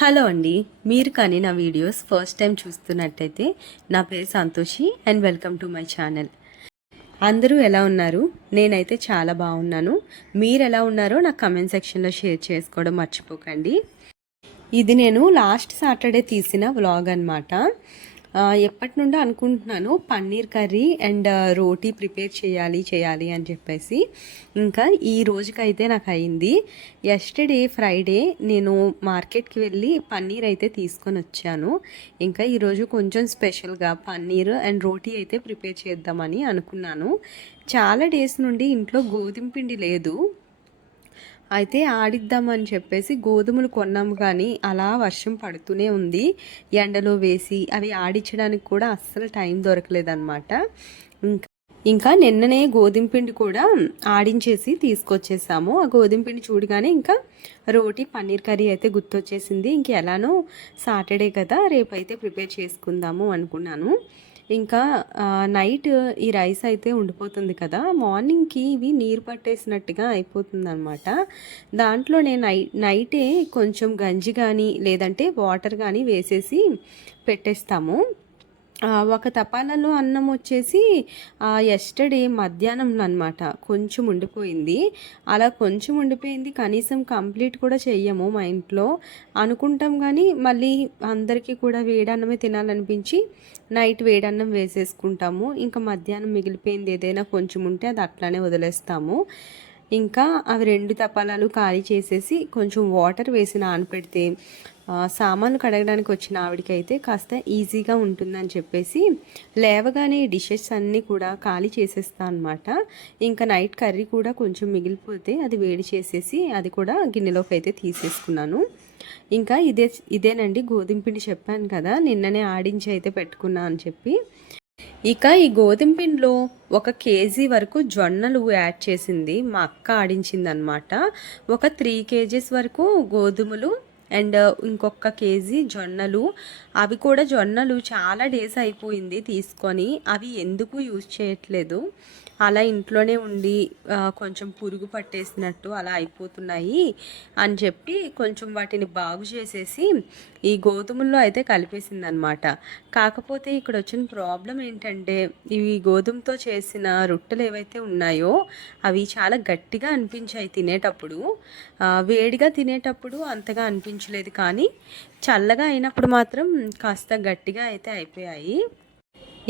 Hello అండి. మీరు కానీ నా వీడియోస్ ఫస్ట్ టైం చూస్తున్నట్టయితే నా పేరు Santoshi and welcome to my channel. అందరూ ఎలా ఉన్నారు? నేనైతే చాలా బాగున్నాను. మీరు ఎలా ఉన్నారో నాకు కమెంట్ సెక్షన్లో షేర్ చేసుకోవడం మర్చిపోకండి. ఇది నేను లాస్ట్ సాటర్డే తీసిన వ్లాగ్ అనమాట. ఎప్పటి నుండో అనుకుంటున్నాను paneer curry and roti prepare చేయాలి అని చెప్పేసి. ఇంకా ఈ రోజుకైతే నాకు అయింది. ఎస్టర్డే ఫ్రైడే నేను మార్కెట్కి వెళ్ళి పన్నీర్ అయితే తీసుకొని వచ్చాను. ఇంకా ఈరోజు కొంచెం స్పెషల్గా పన్నీర్ అండ్ రోటీ అయితే ప్రిపేర్ చేద్దామని అనుకున్నాను. చాలా డేస్ నుండి ఇంట్లో గోధుమ పిండి లేదు. అయితే ఆడిద్దామని చెప్పేసి గోధుమలు కొన్నాము, కానీ అలా వర్షం పడుతూనే ఉంది. ఎండలో వేసి అవి ఆడించడానికి కూడా అస్సలు టైం దొరకలేదన్నమాట. ఇంకా నిన్ననే గోధుమ పిండి కూడా ఆడించేసి తీసుకొచ్చేసాము. ఆ గోధుమ పిండి చూడగానే ఇంకా రోటీ పన్నీర్ కర్రీ అయితే గుర్తొచ్చేసింది. ఇంక ఎలానో సాటర్డే కదా, రేపైతే ప్రిపేర్ చేసుకుందాము అనుకున్నాను. ఇంకా నైట్ ఈ రైస్ అయితే ఉండిపోతుంది కదా, మార్నింగ్కి ఇవి నీరు పట్టేసినట్టుగా అయిపోతుంది అనమాట. దాంట్లో నేను నైటే కొంచెం గంజి కానీ లేదంటే వాటర్ కానీ వేసేసి పెట్టేస్తాము. ఒక తపాలలో అన్నం వచ్చేసి ఎస్టర్డే మధ్యాహ్నం అనమాట కొంచెం ఉండిపోయింది. అలా కొంచెం ఉండిపోయింది, కనీసం కంప్లీట్ కూడా చెయ్యము మా ఇంట్లో. అనుకుంటాం కానీ మళ్ళీ అందరికీ కూడా వేడన్నమే తినాలనిపించి నైట్ వేడన్నం వేసేసుకుంటాము. ఇంకా మధ్యాహ్నం మిగిలిపోయింది ఏదైనా కొంచెం ఉంటే అది అట్లానే వదిలేస్తాము. ఇంకా అవి 2 తపాలాలు ఖాళీ చేసేసి కొంచెం వాటర్ వేసి నానపెడితే సామాన్లు కడగడానికి వచ్చిన ఆవిడకి అయితే కాస్త ఈజీగా ఉంటుందని చెప్పేసి లేవగానే డిషెస్ అన్నీ కూడా ఖాళీ చేసేస్తా అనమాట. ఇంకా నైట్ కర్రీ కూడా కొంచెం మిగిలిపోతే అది వేడి చేసేసి అది కూడా గిన్నెలోకి అయితే తీసేసుకున్నాను. ఇంకా ఇదేనండి గోధుమ పిండి చెప్పాను కదా, నిన్ననే ఆడించి అయితే పెట్టుకున్నా అని చెప్పి. ఇక ఈ గోధుమ పిండిలో 1 కేజీ వరకు జొన్నలు యాడ్ చేసింది మా అక్క ఆడించింది అనమాట. ఒక 3 కేజీస్ వరకు గోధుమలు అండ్ ఇంకొక కేజీ జొన్నలు. అవి కూడా జొన్నలు చాలా డేస్ అయిపోయింది తీసుకొని, అవి ఎందుకు యూజ్ చేయట్లేదు, అలా ఇంట్లోనే ఉండి కొంచెం పురుగు పట్టేసినట్టు అలా అయిపోతున్నాయి అని చెప్పి కొంచెం వాటిని బాగు చేసేసి ఈ గోధుమల్లో అయితే కలిపేసింది అనమాట. కాకపోతే ఇక్కడ వచ్చిన ప్రాబ్లం ఏంటంటే ఇవి గోధుమతో చేసిన రొట్టెలు ఏవైతే ఉన్నాయో అవి చాలా గట్టిగా అనిపించాయి తినేటప్పుడు. వేడిగా తినేటప్పుడు అంతగా అనిపించలేదు, కానీ చల్లగా అయినప్పుడు మాత్రం కాస్త గట్టిగా అయితే అయిపోయాయి.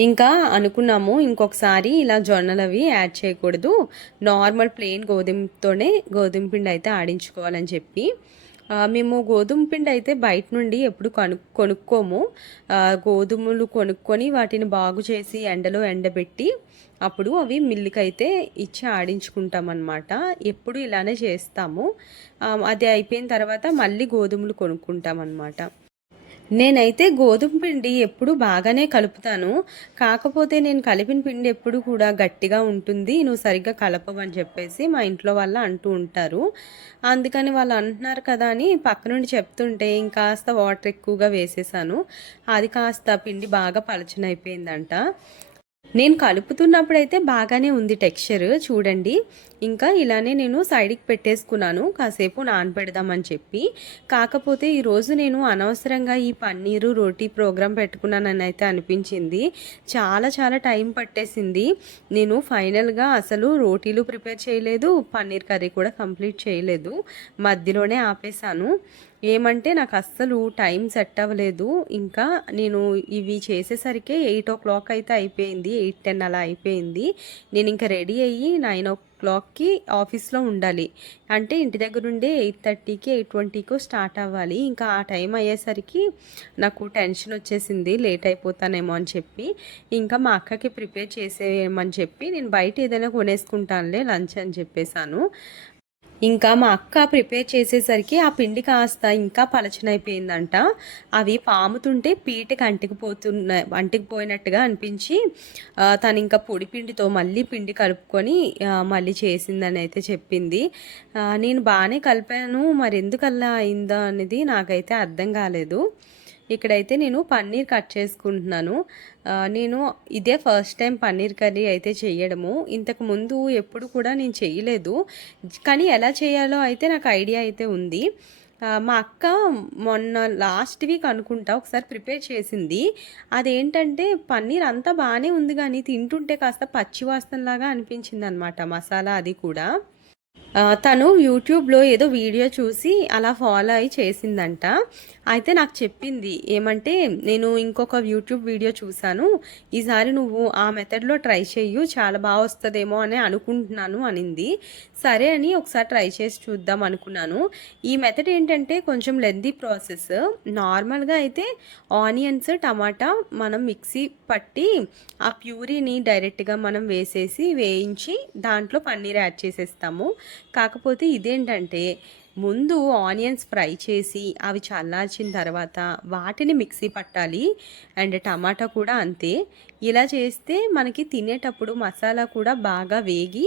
ఇంకా అనుకున్నాము ఇంకొకసారి ఇలా జొన్నలు అవి యాడ్ చేయకూడదు, నార్మల్ ప్లెయిన్ గోధుమతోనే గోధుమ పిండి అయితే ఆడించుకోవాలని చెప్పి. మేము గోధుమ పిండి అయితే బయట నుండి ఎప్పుడు కొనుక్కోము. గోధుమలు కొనుక్కొని వాటిని బాగు చేసి ఎండలో ఎండబెట్టి అప్పుడు అవి మిల్లుకి అయితే ఇచ్చి ఆడించుకుంటాం అన్నమాట. ఎప్పుడు ఇలానే చేస్తాము. అది అయిపోయిన తర్వాత మళ్ళీ గోధుమలు కొనుక్కుంటాం అన్నమాట. నేనైతే గోధుమ పిండి ఎప్పుడు బాగానే కలుపుతాను, కాకపోతే నేను కలిపిన పిండి ఎప్పుడు కూడా గట్టిగా ఉంటుంది, నువ్వు సరిగ్గా కలపవని చెప్పేసి మా ఇంట్లో వాళ్ళు అంటూ ఉంటారు. అందుకని వాళ్ళు అంటున్నారు కదా అని పక్క నుండి చెప్తుంటే ఇంకాస్త వాటర్ ఎక్కువగా వేసేసాను. అది కాస్త పిండి బాగా పలచనైపోయిందంట. నేను కలుపుతున్నప్పుడైతే బాగానే ఉంది టెక్స్చర్ చూడండి. ఇంకా ఇలానే నేను సైడ్కి పెట్టేసుకున్నాను కాసేపు నానబెడదామని చెప్పి. కాకపోతే ఈరోజు నేను అనవసరంగా ఈ పన్నీరు రోటీ ప్రోగ్రాం పెట్టుకున్నానని అయితే అనిపించింది. చాలా చాలా టైం పట్టేసింది. నేను ఫైనల్గా అసలు రోటీలు ప్రిపేర్ చేయలేదు, పన్నీర్ కర్రీ కూడా కంప్లీట్ చేయలేదు, మధ్యలోనే ఆపేశాను. ఏమంటే నాకు అస్సలు టైం సెట్ అవ్వలేదు. ఇంకా నేను ఇవి చేసేసరికి 8 o'clock అయితే అయిపోయింది, 8-10 అలా అయిపోయింది. నేను ఇంకా రెడీ అయ్యి 9 o'clockకి ఆఫీస్లో ఉండాలి. అంటే ఇంటి దగ్గర ఉండే 8:30కి 8:20కో స్టార్ట్ అవ్వాలి. ఇంకా ఆ టైం అయ్యేసరికి నాకు టెన్షన్ వచ్చేసింది, లేట్ అయిపోతానేమో అని చెప్పి. ఇంకా మా అక్కకి ప్రిపేర్ చేసేయమని చెప్పి నేను బయట ఏదైనా కొనేసుకుంటానులే లంచ్ అని చెప్పేశాను. ఇంకా మా అక్క ప్రిపేర్ చేసేసరికి ఆ పిండి కాస్త ఇంకా పలచనైపోయిందంట. అవి పాముతుంటే పీటకి అంటికిపోయినట్టుగా అనిపించి తను ఇంకా పొడి పిండితో మళ్ళీ పిండి కలుపుకొని మళ్ళీ చేసిందని అయితే చెప్పింది. నేను బాగానే కలిపాను, మరి ఎందుకల్లా అయిందో అనేది నాకైతే అర్థం కాలేదు. ఇక్కడైతే నేను పన్నీర్ కట్ చేసుకుంటున్నాను. నేను ఇదే ఫస్ట్ టైం పన్నీర్ కర్రీ అయితే చేయడము. ఇంతకు ముందు ఎప్పుడు కూడా నేను చేయలేదు, కానీ ఎలా చేయాలో అయితే నాకు ఐడియా అయితే ఉంది. మా అక్క మొన్న లాస్ట్ వీక్ అనుకుంటా ఒకసారి ప్రిపేర్ చేసింది. అదేంటంటే పన్నీర్ అంతా బానే ఉంది గానీ తింటుంటే కాస్త పచ్చి వాసనలాగా అనిపించిందనమాట మసాలా అది కూడా. తను యూట్యూబ్‌లో ఏదో వీడియో చూసి అలా ఫాలో అయ్యి చేసిందంట. అయితే నాకు చెప్పింది ఏమంటే, "నేను ఇంకొక యూట్యూబ్ వీడియో చూసాను. ఈసారి నువ్వు ఆ మెథడ్‌లో ట్రై చెయ్యు. చాలా బా వస్తదేమో అని అనుకుంటున్నాను" అనింది. సరే అని ఒకసారి ట్రై చేసి చూద్దాం అనుకున్నాను. ఈ మెథడ్ ఏంటంటే కొంచెం లెంథీ ప్రాసెస్. నార్మల్‌గా అయితే ఆనియన్స్, టమాటా మనం మిక్సీ పట్టి ఆ ప్యూరీని డైరెక్ట్‌గా మనం వేయించి దాంట్లో పన్నీర్ యాడ్ చేసేస్తాము. కాకపోతే ఇదేంటంటే ముందు ఆనియన్స్ ఫ్రై చేసి అవి చల్లార్చిన తర్వాత వాటిని మిక్సీ పట్టాలి. అండ్ టమాటా కూడా అంతే. ఇలా చేస్తే మనకి తినేటప్పుడు మసాలా కూడా బాగా వేగి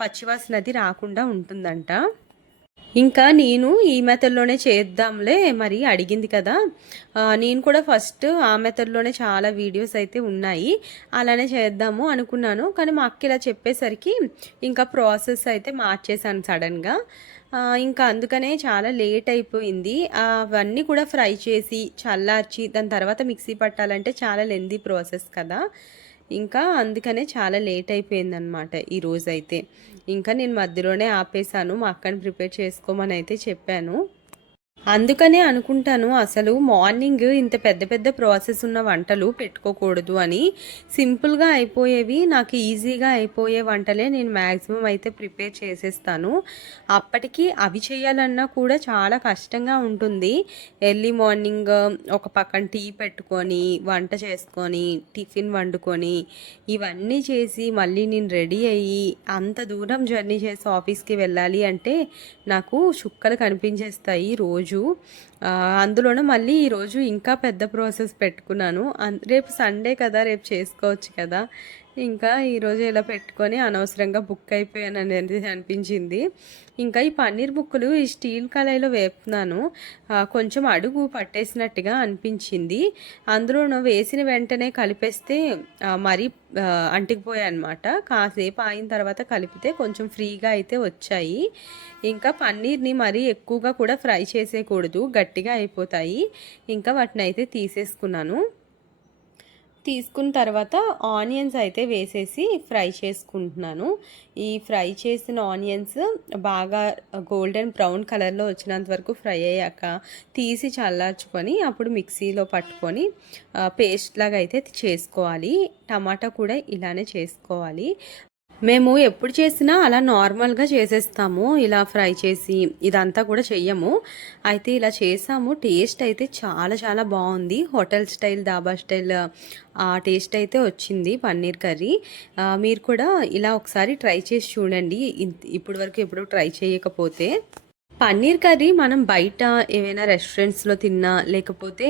పచ్చివాసన అది రాకుండా ఉంటుందంట. ఇంకా నేను ఈ మెథడ్‌లోనే చేద్దాంలే మరి అడిగింది కదా! నేను కూడా ఫస్ట్ ఆ మెథడ్‌లోనే చాలా వీడియోస్ అయితే ఉన్నాయి. అలానే చేద్దాము అనుకున్నాను. కానీ మా అక్క ఇలా చెప్పేసరికి ఇంకా ప్రాసెస్ అయితే మార్చేశాను సడెన్‌గా. ఇంకా అందుకనే చాలా లేట్ అయిపోయింది. అవన్నీ కూడా ఫ్రై చేసి, చల్లార్చి దాని తర్వాత మిక్సీ పట్టాలంటే చాలా లెంథీ ప్రాసెస్ కదా! ఇంకా అందుకనే చాలా లేట్ అయిపోయిందనమాట ఈరోజైతే. ఇంకా నేను మధ్యలోనే ఆపేసాను. మా అక్కని ప్రిపేర్ చేసుకోమని అయితే చెప్పాను. అందుకనే అనుకుంటాను అసలు మార్నింగ్ ఇంత పెద్ద పెద్ద ప్రాసెస్ ఉన్న వంటలు పెట్టుకోకూడదు అని. సింపుల్‌గా అయిపోయేవి, నాకు ఈజీగా అయిపోయే వంటలే నేను మ్యాక్సిమం అయితే ప్రిపేర్ చేసేస్తాను. అప్పటికి అవి చేయాలన్నా కూడా చాలా కష్టంగా ఉంటుంది. ఎర్లీ మార్నింగ్ ఒక పక్కన టీ పెట్టుకొని, వంట చేసుకొని, టిఫిన్ వండుకొని, ఇవన్నీ చేసి మళ్ళీ నేను రెడీ అయ్యి అంత దూరం జర్నీ చేసి ఆఫీస్‌కి వెళ్ళాలి అంటే నాకు చుక్కలు కనిపించేస్తాయి రోజు. అందులోనూ మళ్ళీ ఈరోజు ఇంకా పెద్ద ప్రాసెస్ పెట్టుకున్నాను. రేపు సండే కదా! రేపు చేసుకోవచ్చు కదా! ఇంకా ఈరోజు ఇలా పెట్టుకొని అనవసరంగా బుక్ అయిపోయాననేది అనిపించింది. ఇంకా ఈ పన్నీర్ ముక్కలు ఈ స్టీల్ కళాయిలో వేపుతున్నాను. కొంచెం అడుగు పట్టేసినట్టుగా అనిపించింది. అందులోనూ వేసిన వెంటనే కలిపేస్తే మరీ అంటుకుపోయాయన్నమాట. కాసేపు ఆగిన తర్వాత కలిపితే కొంచెం ఫ్రీగా అయితే వచ్చాయి. ఇంకా పన్నీర్‌ని మరీ ఎక్కువగా కూడా ఫ్రై చేసేయకూడదు. గట్టిగా అయిపోతాయి. ఇంకా వాటినైతే తీసేసుకున్నాను. తీసుకున్న తర్వాత ఆనియన్స్ అయితే వేసేసి ఫ్రై చేసుకుంటున్నాను. ఈ ఫ్రై చేసిన ఆనియన్స్ బాగా గోల్డెన్ బ్రౌన్ కలర్లో వచ్చినంత వరకు ఫ్రై అయ్యాక తీసి చల్లార్చుకొని అప్పుడు మిక్సీలో పట్టుకొని పేస్ట్ లాగా అయితే చేసుకోవాలి. టమాటా కూడా ఇలానే చేసుకోవాలి. మేము ఎప్పుడు చేసినా అలా నార్మల్‌గా చేసేస్తాము. ఇలా ఫ్రై చేసి ఇదంతా కూడా చెయ్యము. అయితే ఇలా చేసాము. టేస్ట్ అయితే చాలా చాలా బావుంది. హోటల్ స్టైల్, డాబా స్టైల్ ఆ టేస్ట్ అయితే వచ్చింది పన్నీర్ కర్రీ. మీరు కూడా ఇలా ఒకసారి ట్రై చేసి చూడండి. ఇప్పటి వరకు ఎప్పుడు ట్రై చేయకపోతే. పన్నీర్ కర్రీ మనం బయట ఏవైనా రెస్టారెంట్స్‌లో తిన్నా, లేకపోతే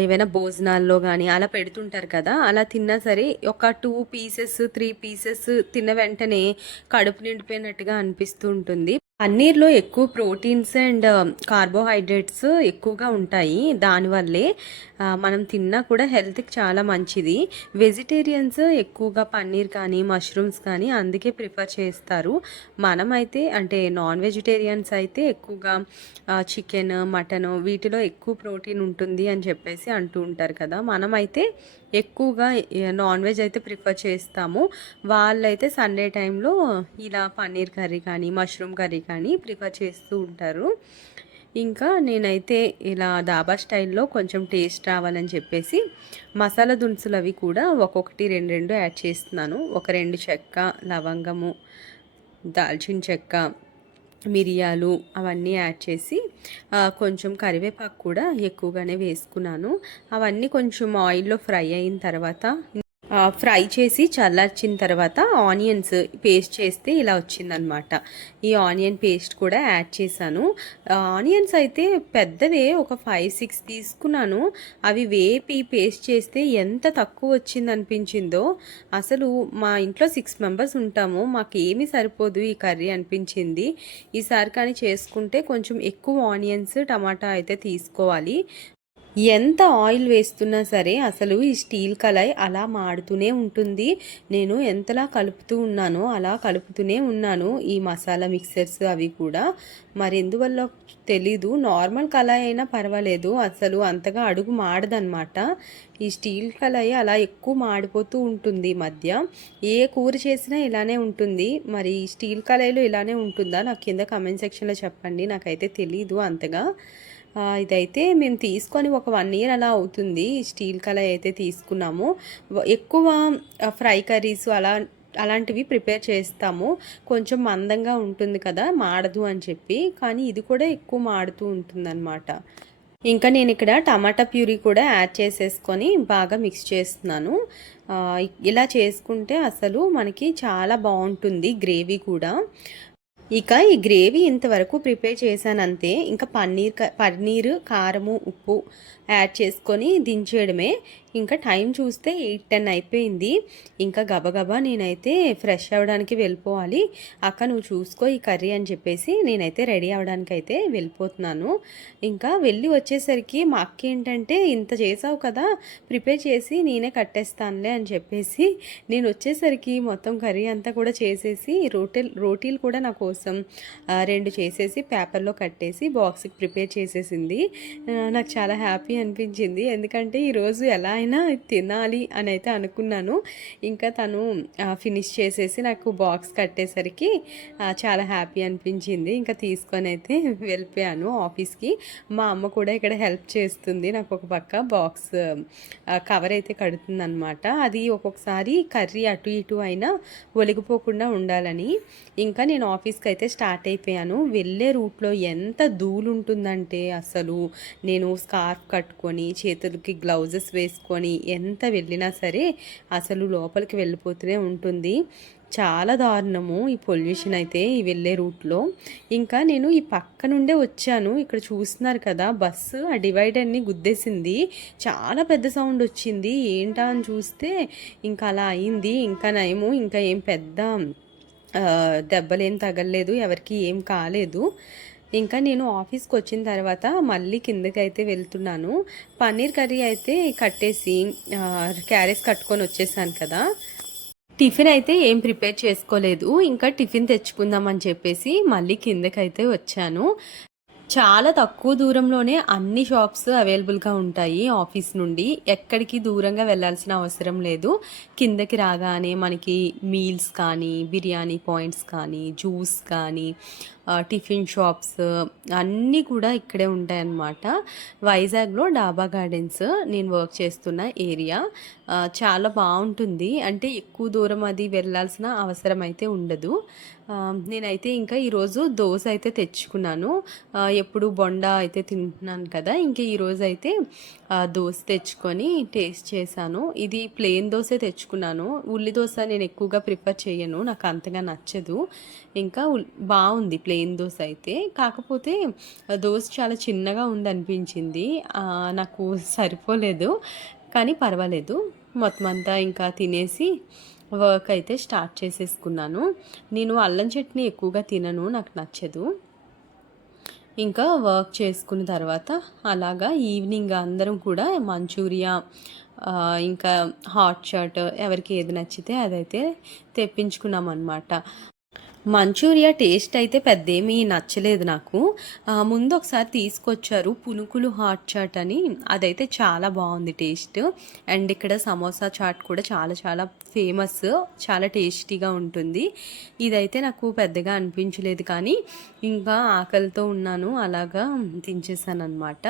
ఏవైనా భోజనాల్లో గానీ అలా పెడుతుంటారు కదా! అలా తిన్నా సరే ఒక 2 పీసెస్, 3 పీసెస్ తిన్న వెంటనే కడుపు నిండిపోయినట్టుగా అనిపిస్తూ ఉంటుంది. పన్నీర్‌లో ఎక్కువ ప్రోటీన్స్ అండ్ కార్బోహైడ్రేట్స్ ఎక్కువగా ఉంటాయి. దానివల్లే మనం తిన్నా కూడా హెల్త్‌కి చాలా మంచిది. వెజిటేరియన్స్ ఎక్కువగా పన్నీర్ కానీ, మష్రూమ్స్ కానీ అందుకే ప్రిఫర్ చేస్తారు. మనమైతే అంటే నాన్ వెజిటేరియన్స్ అయితే ఎక్కువగా చికెన్, మటన్ వీటిలో ఎక్కువ ప్రోటీన్ ఉంటుంది అని చెప్పేసి అంటూ ఉంటారు కదా! మనమైతే ఎక్కువగా నాన్ వెజ్ అయితే ప్రిఫర్ చేస్తాము. వాళ్ళైతే సండే టైంలో ఇలా పన్నీర్ కర్రీ కానీ, మష్రూమ్ కర్రీ కానీ ప్రిఫర్ చేస్తూ ఉంటారు. ఇంకా నేనైతే ఇలా డాబా స్టైల్‌లో కొంచెం టేస్ట్ రావాలని చెప్పేసి మసాలా దినుసులు అవి కూడా ఒక్కొక్కటి 2, 2 యాడ్ చేస్తున్నాను. ఒక 2 చెక్క, లవంగము, దాల్చిన చెక్క, మిరియాలు అవన్నీ యాడ్ చేసి కొంచెం కరివేపాకు కూడా ఎక్కువగానే వేసుకున్నాను. అవన్నీ కొంచెం ఆయిల్‌లో ఫ్రై అయిన తర్వాత ఫ్రై చేసి చల్లార్చిన తర్వాత ఆనియన్స్ పేస్ట్ చేస్తే ఇలా వచ్చిందనమాట. ఈ ఆనియన్ పేస్ట్ కూడా యాడ్ చేశాను. ఆనియన్స్ అయితే పెద్దవే ఒక 5, 6 తీసుకున్నాను. అవి వేపి పేస్ట్ చేస్తే ఎంత తక్కువ వచ్చిందనిపించిందో. అసలు మా ఇంట్లో 6 మెంబర్స్ ఉంటాము. మాకేమీ సరిపోదు ఈ కర్రీ అనిపించింది. ఈసారి కానీ చేసుకుంటే కొంచెం ఎక్కువ ఆనియన్స్, టమాటా అయితే తీసుకోవాలి. ఎంత ఆయిల్ వేస్తున్నా సరే అసలు ఈ స్టీల్ కళాయి అలా మాడుతూనే ఉంటుంది. నేను ఎంతలా కలుపుతూ ఉన్నానో అలా కలుపుతూనే ఉన్నాను ఈ మసాలా మిక్సర్స్ అవి కూడా. మరి ఎందువల్ల తెలీదు. నార్మల్ కళాయి అయినా పర్వాలేదు, అసలు అంతగా అడుగు మాడదనమాట. ఈ స్టీల్ కళాయి అలా ఎక్కువ మాడిపోతూ ఉంటుంది ఈ మధ్య. ఏ కూర చేసినా ఇలానే ఉంటుంది. మరి స్టీల్ కళాయిలో ఇలానే ఉంటుందా? నాకు కింద కామెంట్ సెక్షన్లో చెప్పండి. నాకైతే తెలీదు అంతగా. ఇదైతే మేము తీసుకొని ఒక 1 ఇయర్ అలా అవుతుంది. స్టీల్ కళాయి అయితే తీసుకున్నాము. ఎక్కువ ఫ్రై కర్రీస్ అలాంటివి ప్రిపేర్ చేస్తాము. కొంచెం మందంగా ఉంటుంది కదా, మాడదు అని చెప్పి. కానీ ఇది కూడా ఎక్కువ మాడుతూ ఉంటుందన్నమాట. ఇంకా నేను ఇక్కడ టమాటా ప్యూరీ కూడా యాడ్ చేసేసుకొని బాగా మిక్స్ చేస్తున్నాను. ఇలా చేసుకుంటే అసలు మనకి చాలా బాగుంటుంది గ్రేవీ కూడా. ఇక ఈ గ్రేవీ ఇంతవరకు ప్రిపేర్ చేశానంతే. ఇంకా పన్నీరు, కారము, ఉప్పు యాడ్ చేసుకొని దించేయడమే. ఇంకా టైం చూస్తే 8-10 అయిపోయింది. ఇంకా గబగబా నేనైతే ఫ్రెష్ అవ్వడానికి వెళ్ళిపోవాలి. అక్క నువ్వు చూసుకో ఈ కర్రీ అని చెప్పేసి నేనైతే రెడీ అవ్వడానికి అయితే వెళ్ళిపోతున్నాను. ఇంకా వెళ్ళి వచ్చేసరికి మా అక్క ఏంటంటే, ఇంత చేసావు కదా, ప్రిపేర్ చేసి నేనే కట్టేస్తానులే అని చెప్పేసి నేను వచ్చేసరికి మొత్తం కర్రీ అంతా కూడా చేసేసి రోటీలు కూడా నా కోసం 2 చేసేసి పేపర్లో కట్టేసి బాక్స్కి ప్రిపేర్ చేసేసింది. నాకు చాలా హ్యాపీ అనిపించింది. ఎందుకంటే ఈరోజు ఎలా అయినా తినాలి అని అయితే అనుకున్నాను. ఇంకా తను ఫినిష్ చేసేసి నాకు బాక్స్ కట్టేసరికి చాలా హ్యాపీ అనిపించింది. ఇంకా తీసుకొని అయితే వెళ్ళిపోయాను ఆఫీస్కి. మా అమ్మ కూడా ఇక్కడ హెల్ప్ చేస్తుంది. నాకు ఒక పక్క బాక్స్ కవర్ అయితే కడుతుంది అనమాట. అది ఒక్కొక్కసారి కర్రీ అటు ఇటు అయినా ఒలిగిపోకుండా ఉండాలని. ఇంకా నేను ఆఫీస్కి అయితే స్టార్ట్ అయిపోయాను. వెళ్ళే రూట్లో ఎంత ధూళి ఉంటుందంటే అసలు నేను స్కార్ఫ్ కట్టుకొని చేతులకి గ్లౌజెస్ వేసుకొని ఎంత వెళ్ళినా సరే అసలు లోపలికి వెళ్ళిపోతూనే ఉంటుంది. చాలా దారుణము ఈ పొల్యూషన్ అయితే ఈ వెళ్ళే రూట్లో. ఇంకా నేను ఈ పక్క నుండే వచ్చాను. ఇక్కడ చూస్తున్నారు కదా, బస్సు ఆ డివైడర్ని గుద్దేసింది. చాలా పెద్ద సౌండ్ వచ్చింది. ఏంటా అని చూస్తే ఇంకా అలా అయింది. ఇంకా నయము, ఇంకా ఏం పెద్ద దెబ్బలేం తగలలేదు, ఎవరికి ఏం కాలేదు. ఇంకా నేను ఆఫీస్కి వచ్చిన తర్వాత మళ్ళీ కిందకి అయితే వెళ్తున్నాను. పన్నీర్ కర్రీ అయితే కట్టేసి క్యారేజ్ కట్టుకొని వచ్చేసాను కదా. టిఫిన్ అయితే ఏం ప్రిపేర్ చేసుకోలేదు. ఇంకా టిఫిన్ తెచ్చుకుందామని చెప్పేసి మళ్ళీ కిందకైతే వచ్చాను. చాలా తక్కువ దూరంలోనే అన్ని షాప్స్ అవైలబుల్గా ఉంటాయి. ఆఫీస్ నుండి ఎక్కడికి దూరంగా వెళ్ళాల్సిన అవసరం లేదు. కిందకి రాగానే మనకి మీల్స్ కానీ, బిర్యానీ పాయింట్స్ కానీ, జ్యూస్ కానీ, టిఫిన్ షాప్స్ అన్నీ కూడా ఇక్కడే ఉంటాయన్నమాట. వైజాగ్లో డాబా గార్డెన్స్ నేను వర్క్ చేస్తున్న ఏరియా. చాలా బాగుంటుంది. అంటే ఎక్కువ దూరం అది వెళ్ళాల్సిన అవసరం అయితే ఉండదు. నేనైతే ఇంకా ఈరోజు దోశ అయితే తెచ్చుకున్నాను. ఎప్పుడు బొండా అయితే తింటున్నాను కదా, ఇంకా ఈరోజు అయితే దోశ తెచ్చుకొని టేస్ట్ చేశాను. ఇది ప్లెయిన్ దోశ తెచ్చుకున్నాను. ఉల్లి దోశ నేను ఎక్కువగా ప్రిఫర్ చేయను, నాకు అంతగా నచ్చదు. ఇంకా బాగుంది ప్లెయిన్ దోశ అయితే. కాకపోతే దోశ చాలా చిన్నగా ఉందనిపించింది, నాకు సరిపోలేదు. కానీ పర్వాలేదు, మొత్తం అంతా ఇంకా తినేసి వర్క్ అయితే స్టార్ట్ చేసేసుకున్నాను. నేను అల్లం చట్నీ ఎక్కువగా తినను, నాకు నచ్చదు. ఇంకా వర్క్ చేసుకున్న తర్వాత అలాగా ఈవినింగ్ అందరం కూడా మంచూరియా, ఇంకా హాట్ చాట్ ఎవరికి ఏది నచ్చితే అదైతే తెప్పించుకున్నాం అన్నమాట. మంచూరియా టేస్ట్ అయితే పెద్దేమీ నచ్చలేదు నాకు. ముందు ఒకసారి తీసుకొచ్చారు పునుకులు హాట్ చాట్ అని, అదైతే చాలా బాగుంది టేస్ట్. అండ్ ఇక్కడ సమోసా చాట్ కూడా చాలా చాలా ఫేమస్, చాలా టేస్టీగా ఉంటుంది. ఇదైతే నాకు పెద్దగా అనిపించలేదు, కానీ ఇంకా ఆకలితో ఉన్నాను, అలాగా తినేసాను అనమాట.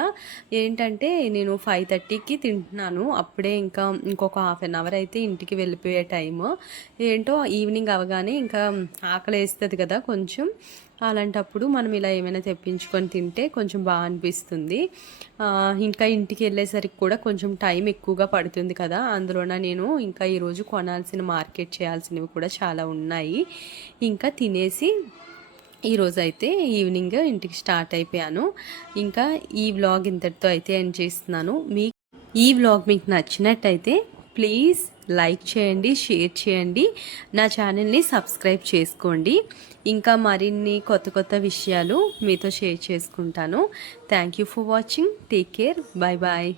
ఏంటంటే నేను 5:30కి తింటున్నాను, అప్పుడే ఇంకా ఇంకొక హాఫ్ అన్ అవర్ అయితే ఇంటికి వెళ్ళిపోయే టైము. ఏంటో ఈవినింగ్ అవగానే ఇంకా ఆకలి వేస్తుంది కదా కొంచెం, అలాంటప్పుడు మనం ఇలా ఏమైనా తెప్పించుకొని తింటే కొంచెం బాగా అనిపిస్తుంది. ఇంకా ఇంటికి వెళ్ళేసరికి కూడా కొంచెం టైం ఎక్కువగా పడుతుంది కదా, అందులోన నేను ఇంకా ఈరోజు కొనాల్సిన మార్కెట్ చేయాల్సినవి కూడా చాలా ఉన్నాయి. ఇంకా తినేసి ఈరోజు అయితే ఈవినింగ్ ఇంటికి స్టార్ట్ అయిపోయాను. ఇంకా ఈ వ్లాగ్ ఇంతటితో అయితే ఎండ్ చేస్తున్నాను. ఈ వ్లాగ్ మీకు నచ్చినట్టయితే ప్లీజ్ లైక్ చేయండి, షేర్ చేయండి, నా ఛానల్ని సబ్స్క్రైబ్ చేసుకోండి. ఇంకా మరిన్ని కొత్త కొత్త విషయాలు మీతో షేర్ చేసుకుంటాను. Thank you for watching. Take care. Bye bye.